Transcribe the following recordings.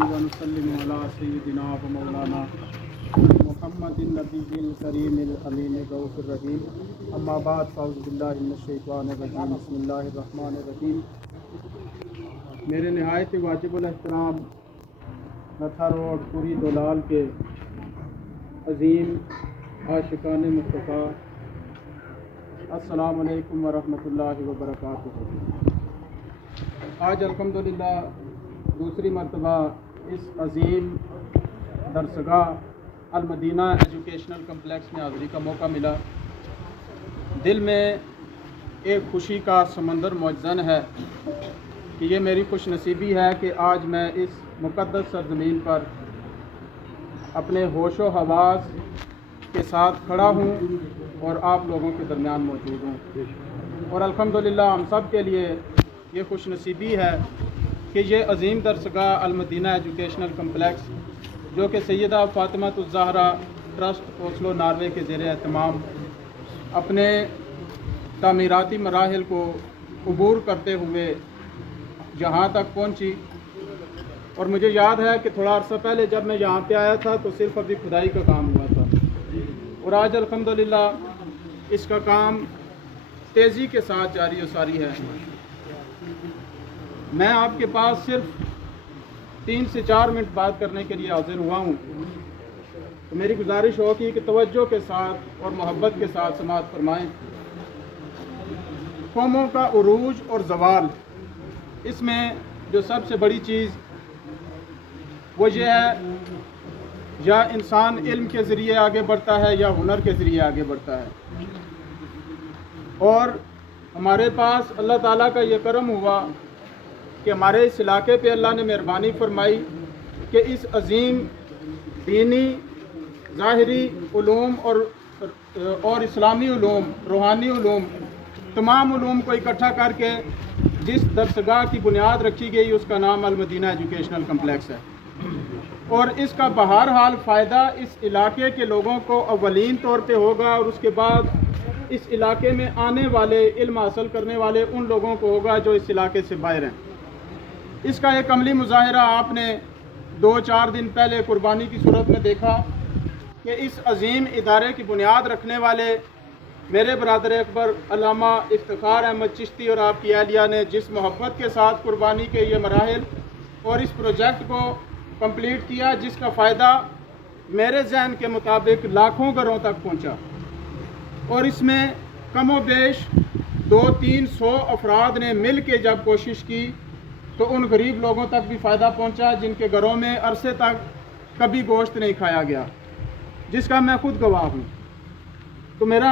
ونسلم على سيدنا ومولانا محمد النبي الكريم الأمين الرؤوف الرحيم اما بعد فاعوذ باللہ من الشیطان الرجیم بسم اللہ الرحمن الرحیم۔ میرے نہایت واجب الاحترام نتھا روڈ پوری دولال کے عظیم عاشقان مصطفیٰ، السلام علیکم ورحمۃ اللہ وبرکاتہ۔ آج الحمدللہ دوسری مرتبہ اس عظیم درسگاہ المدینہ ایجوکیشنل کمپلیکس میں حاضری کا موقع ملا۔ دل میں ایک خوشی کا سمندر موجزن ہے کہ یہ میری خوش نصیبی ہے کہ آج میں اس مقدس سرزمین پر اپنے ہوش و حواس کے ساتھ کھڑا ہوں اور آپ لوگوں کے درمیان موجود ہوں، اور الحمدللہ ہم سب کے لیے یہ خوش نصیبی ہے کہ یہ عظیم درسگاہ المدینہ ایجوکیشنل کمپلیکس جو کہ سیدہ فاطمۃ الزہرا ٹرسٹ اوسلو ناروے کے زیر اہتمام اپنے تعمیراتی مراحل کو عبور کرتے ہوئے یہاں تک پہنچی، اور مجھے یاد ہے کہ تھوڑا عرصہ پہلے جب میں یہاں پہ آیا تھا تو صرف ابھی کھدائی کا کام ہوا تھا، اور آج الحمدللہ اس کا کام تیزی کے ساتھ جاری و ساری ہے۔ میں آپ کے پاس صرف 3 سے 4 منٹ بات کرنے کے لیے حاضر ہوا ہوں، تو میری گزارش ہوگی کہ توجہ کے ساتھ اور محبت کے ساتھ سماعت فرمائیں۔ قوموں کا عروج اور زوال، اس میں جو سب سے بڑی چیز وہ یہ ہے یا انسان علم کے ذریعے آگے بڑھتا ہے یا ہنر کے ذریعے آگے بڑھتا ہے، اور ہمارے پاس اللہ تعالیٰ کا یہ کرم ہوا کہ ہمارے اس علاقے پہ اللہ نے مہربانی فرمائی کہ اس عظیم دینی ظاہری علوم اور اسلامی علوم، روحانی علوم، تمام علوم کو اکٹھا کر کے جس درسگاہ کی بنیاد رکھی گئی اس کا نام المدینہ ایجوکیشنل کمپلیکس ہے، اور اس کا بہرحال فائدہ اس علاقے کے لوگوں کو اولین طور پہ ہوگا، اور اس کے بعد اس علاقے میں آنے والے علم حاصل کرنے والے ان لوگوں کو ہوگا جو اس علاقے سے باہر ہیں۔ اس کا ایک عملی مظاہرہ آپ نے 2-4 دن پہلے قربانی کی صورت میں دیکھا کہ اس عظیم ادارے کی بنیاد رکھنے والے میرے برادر اکبر علامہ افتخار احمد چشتی اور آپ کی اہلیہ نے جس محبت کے ساتھ قربانی کے یہ مراحل اور اس پروجیکٹ کو کمپلیٹ کیا، جس کا فائدہ میرے ذہن کے مطابق لاکھوں گھروں تک پہنچا، اور اس میں کم و بیش 200-300 افراد نے مل کے جب کوشش کی تو ان غریب لوگوں تک بھی فائدہ پہنچا جن کے گھروں میں عرصے تک کبھی گوشت نہیں کھایا گیا، جس کا میں خود گواہ ہوں۔ تو میرا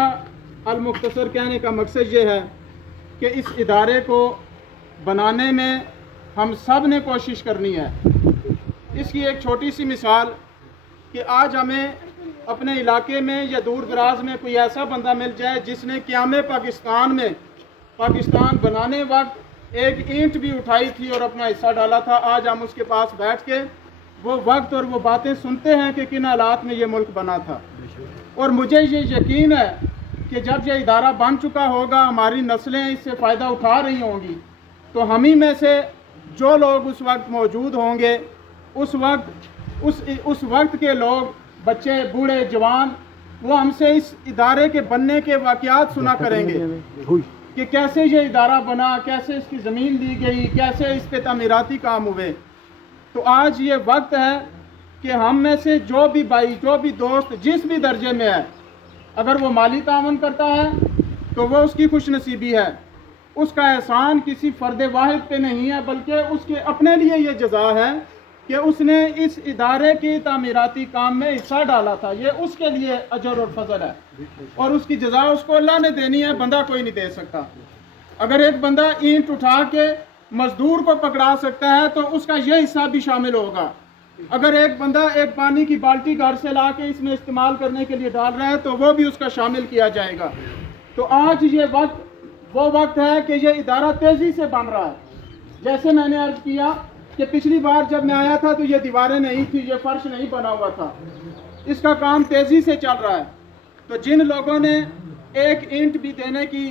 المختصر کہنے کا مقصد یہ ہے کہ اس ادارے کو بنانے میں ہم سب نے کوشش کرنی ہے۔ اس کی ایک چھوٹی سی مثال کہ آج ہمیں اپنے علاقے میں یا دور دراز میں کوئی ایسا بندہ مل جائے جس نے قیام پاکستان میں پاکستان بنانے وقت ایک اینٹ بھی اٹھائی تھی اور اپنا حصہ ڈالا تھا، آج ہم اس کے پاس بیٹھ کے وہ وقت اور وہ باتیں سنتے ہیں کہ کن حالات میں یہ ملک بنا تھا، اور مجھے یہ یقین ہے کہ جب یہ ادارہ بن چکا ہوگا، ہماری نسلیں اس سے فائدہ اٹھا رہی ہوں گی، تو ہم ہی میں سے جو لوگ اس وقت موجود ہوں گے، اس وقت کے لوگ، بچے، بوڑھے، جوان، وہ ہم سے اس ادارے کے بننے کے واقعات سنا کریں گے کہ کیسے یہ ادارہ بنا، کیسے اس کی زمین دی گئی، کیسے اس پہ تعمیراتی کام ہوئے۔ تو آج یہ وقت ہے کہ ہم میں سے جو بھی بھائی، جو بھی دوست جس بھی درجے میں ہے، اگر وہ مالی تعاون کرتا ہے تو وہ اس کی خوش نصیبی ہے، اس کا احسان کسی فرد واحد پہ نہیں ہے، بلکہ اس کے اپنے لیے یہ جزا ہے کہ اس نے اس ادارے کی تعمیراتی کام میں حصہ ڈالا تھا، یہ اس کے لیے اجر اور فضل ہے، اور اس کی جزا اس کو اللہ نے دینی ہے، بندہ کوئی نہیں دے سکتا۔ اگر ایک بندہ اینٹ اٹھا کے مزدور کو پکڑا سکتا ہے تو اس کا یہ حصہ بھی شامل ہوگا، اگر ایک بندہ ایک پانی کی بالٹی گھر سے لا کے اس میں استعمال کرنے کے لیے ڈال رہا ہے تو وہ بھی اس کا شامل کیا جائے گا۔ تو آج یہ وقت وہ وقت ہے کہ یہ ادارہ تیزی سے بن رہا ہے۔ جیسے میں نے عرض کیا کہ پچھلی بار جب میں آیا تھا تو یہ دیواریں نہیں تھی، یہ فرش نہیں بنا ہوا تھا، اس کا کام تیزی سے چل رہا ہے۔ تو جن لوگوں نے ایک اینٹ بھی دینے کی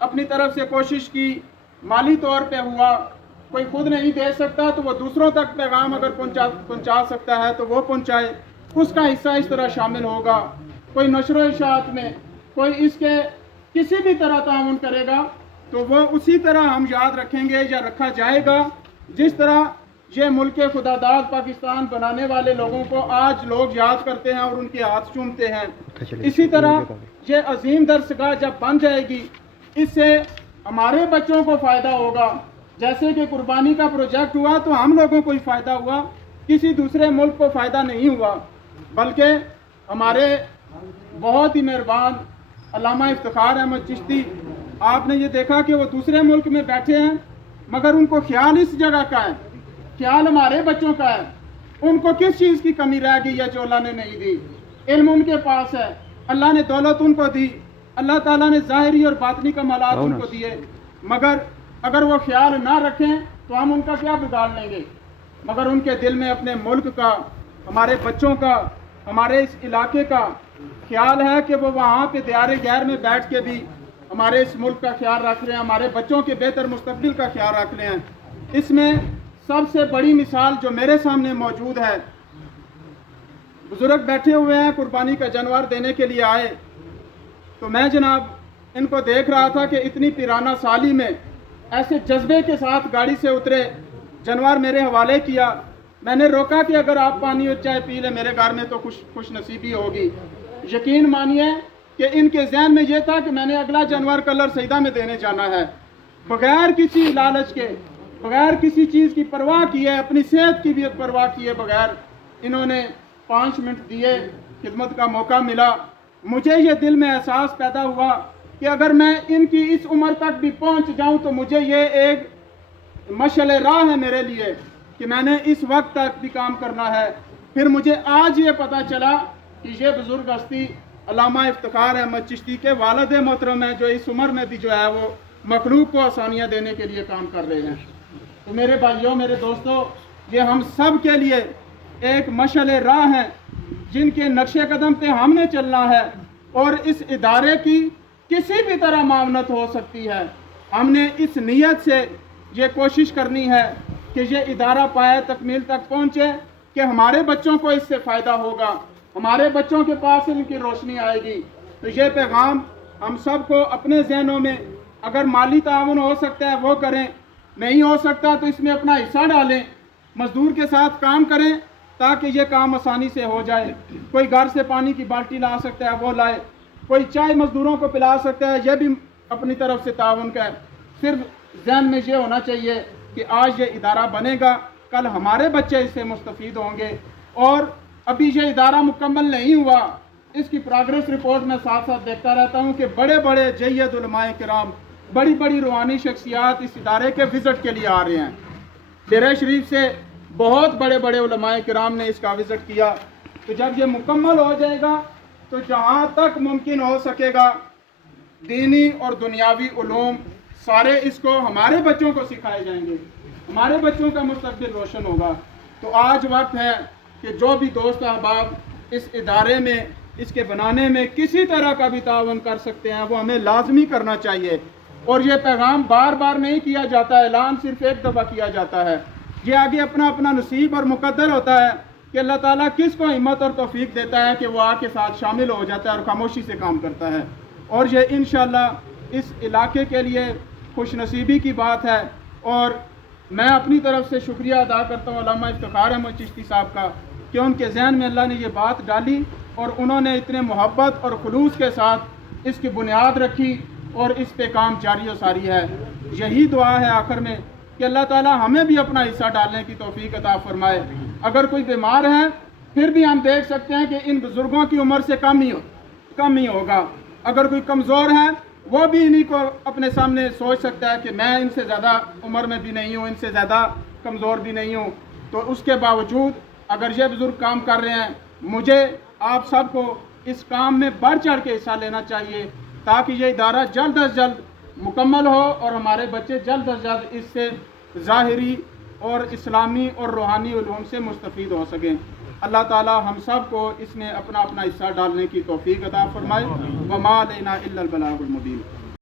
اپنی طرف سے کوشش کی، مالی طور پہ ہوا، کوئی خود نہیں دے سکتا تو وہ دوسروں تک پیغام اگر پہنچا سکتا ہے تو وہ پہنچائے، اس کا حصہ اس طرح شامل ہوگا۔ کوئی نشر و اشاعت میں کوئی اس کے کسی بھی طرح تعاون کرے گا تو وہ اسی طرح ہم یاد رکھیں گے یا رکھا جائے گا جس طرح یہ ملک خدا داد پاکستان بنانے والے لوگوں کو آج لوگ یاد کرتے ہیں اور ان کے ہاتھ چومتے ہیں۔ اسی طرح یہ عظیم درسگاہ جب بن جائے گی، اس سے ہمارے بچوں کو فائدہ ہوگا۔ جیسے کہ قربانی کا پروجیکٹ ہوا تو ہم لوگوں کو ہی فائدہ ہوا، کسی دوسرے ملک کو فائدہ نہیں ہوا، بلکہ ہمارے بہت ہی مہربان علامہ افتخار احمد چشتی، آپ نے یہ دیکھا کہ وہ دوسرے ملک میں بیٹھے ہیں مگر ان کو خیال اس جگہ کا ہے، خیال ہمارے بچوں کا ہے۔ ان کو کس چیز کی کمی رہ گئی ہے جو اللہ نے نہیں دی؟ علم ان کے پاس ہے، اللہ نے دولت ان کو دی، اللہ تعالیٰ نے ظاہری اور باطنی کمالات ان کو دیے، مگر اگر وہ خیال نہ رکھیں تو ہم ان کا کیا بگاڑ لیں گے؟ مگر ان کے دل میں اپنے ملک کا، ہمارے بچوں کا، ہمارے اس علاقے کا خیال ہے کہ وہ وہاں پہ دیار غیر میں بیٹھ کے بھی ہمارے اس ملک کا خیال رکھ رہے ہیں، ہمارے بچوں کے بہتر مستقبل کا خیال رکھ رہے ہیں۔ اس میں سب سے بڑی مثال جو میرے سامنے موجود ہے، بزرگ بیٹھے ہوئے ہیں، قربانی کا جانور دینے کے لیے آئے تو میں جناب ان کو دیکھ رہا تھا کہ اتنی پیرانہ سالی میں ایسے جذبے کے ساتھ گاڑی سے اترے، جانور میرے حوالے کیا۔ میں نے روکا کہ اگر آپ پانی اور چائے پی لیں میرے گھر میں تو خوش نصیبی ہوگی۔ یقین مانیے کہ ان کے ذہن میں یہ تھا کہ میں نے اگلا جانور کلر سیدہ میں دینے جانا ہے، بغیر کسی لالچ کے، بغیر کسی چیز کی پرواہ کیے، اپنی صحت کی بھی پرواہ کیے بغیر انہوں نے 5 منٹ دیے، خدمت کا موقع ملا۔ مجھے یہ دل میں احساس پیدا ہوا کہ اگر میں ان کی اس عمر تک بھی پہنچ جاؤں تو مجھے یہ ایک مشعل راہ ہے میرے لیے کہ میں نے اس وقت تک بھی کام کرنا ہے۔ پھر مجھے آج یہ پتہ چلا کہ یہ بزرگ ہستی علامہ افتخار احمد چشتی کے والد محترم ہیں، جو اس عمر میں بھی جو ہے وہ مخلوق کو آسانیاں دینے کے لیے کام کر رہے ہیں۔ تو میرے بھائیوں، میرے دوستوں، یہ ہم سب کے لیے ایک مشعل راہ ہیں جن کے نقش قدم پہ ہم نے چلنا ہے، اور اس ادارے کی کسی بھی طرح معاونت ہو سکتی ہے۔ ہم نے اس نیت سے یہ کوشش کرنی ہے کہ یہ ادارہ پائے تکمیل تک پہنچے کہ ہمارے بچوں کو اس سے فائدہ ہوگا، ہمارے بچوں کے پاس ان کی روشنی آئے گی۔ تو یہ پیغام ہم سب کو اپنے ذہنوں میں، اگر مالی تعاون ہو سکتا ہے وہ کریں، نہیں ہو سکتا تو اس میں اپنا حصہ ڈالیں، مزدور کے ساتھ کام کریں تاکہ یہ کام آسانی سے ہو جائے۔ کوئی گھر سے پانی کی بالٹی لا سکتا ہے وہ لائے، کوئی چائے مزدوروں کو پلا سکتا ہے، یہ بھی اپنی طرف سے تعاون کا ہے۔ صرف ذہن میں یہ ہونا چاہیے کہ آج یہ ادارہ بنے گا، کل ہمارے بچے اس سے مستفید ہوں گے۔ اور ابھی یہ ادارہ مکمل نہیں ہوا، اس کی پروگریس رپورٹ میں ساتھ ساتھ دیکھتا رہتا ہوں کہ بڑے بڑے جید علماء کرام، بڑی بڑی روحانی شخصیات اس ادارے کے وزٹ کے لیے آ رہے ہیں۔ ڈیرہ شریف سے بہت بڑے بڑے علماء کرام نے اس کا وزٹ کیا۔ تو جب یہ مکمل ہو جائے گا تو جہاں تک ممکن ہو سکے گا دینی اور دنیاوی علوم سارے اس کو ہمارے بچوں کو سکھائے جائیں گے، ہمارے بچوں کا مستقبل روشن ہوگا۔ تو آج وقت ہے کہ جو بھی دوست احباب اس ادارے میں، اس کے بنانے میں کسی طرح کا بھی تعاون کر سکتے ہیں وہ ہمیں لازمی کرنا چاہیے۔ اور یہ پیغام بار بار نہیں کیا جاتا، اعلان صرف ایک دفعہ کیا جاتا ہے۔ یہ آگے اپنا اپنا نصیب اور مقدر ہوتا ہے کہ اللہ تعالیٰ کس کو ہمت اور توفیق دیتا ہے کہ وہ آ کے ساتھ شامل ہو جاتا ہے اور خاموشی سے کام کرتا ہے۔ اور یہ انشاءاللہ اس علاقے کے لیے خوش نصیبی کی بات ہے۔ اور میں اپنی طرف سے شکریہ ادا کرتا ہوں علامہ افتخار احمد چشتی صاحب کا کہ ان کے ذہن میں اللہ نے یہ بات ڈالی اور انہوں نے اتنے محبت اور خلوص کے ساتھ اس کی بنیاد رکھی اور اس پہ کام جاری و ساری ہے۔ یہی دعا ہے آخر میں کہ اللہ تعالیٰ ہمیں بھی اپنا حصہ ڈالنے کی توفیق عطا فرمائے۔ اگر کوئی بیمار ہے پھر بھی ہم دیکھ سکتے ہیں کہ ان بزرگوں کی عمر سے کم ہی ہوگا۔ اگر کوئی کمزور ہے وہ بھی انہی کو اپنے سامنے سوچ سکتا ہے کہ میں ان سے زیادہ عمر میں بھی نہیں ہوں، ان سے زیادہ کمزور بھی نہیں ہوں، تو اس کے باوجود اگر یہ بزرگ کام کر رہے ہیں، مجھے آپ سب کو اس کام میں بڑھ چڑھ کے حصہ لینا چاہیے تاکہ یہ ادارہ جلد از جلد مکمل ہو اور ہمارے بچے جلد از جلد اس سے ظاہری اور اسلامی اور روحانی علوم سے مستفید ہو سکیں۔ اللہ تعالی ہم سب کو اس میں اپنا اپنا حصہ ڈالنے کی توفیق عطا فرمائے۔ وما علینا الا البلاغ المبین۔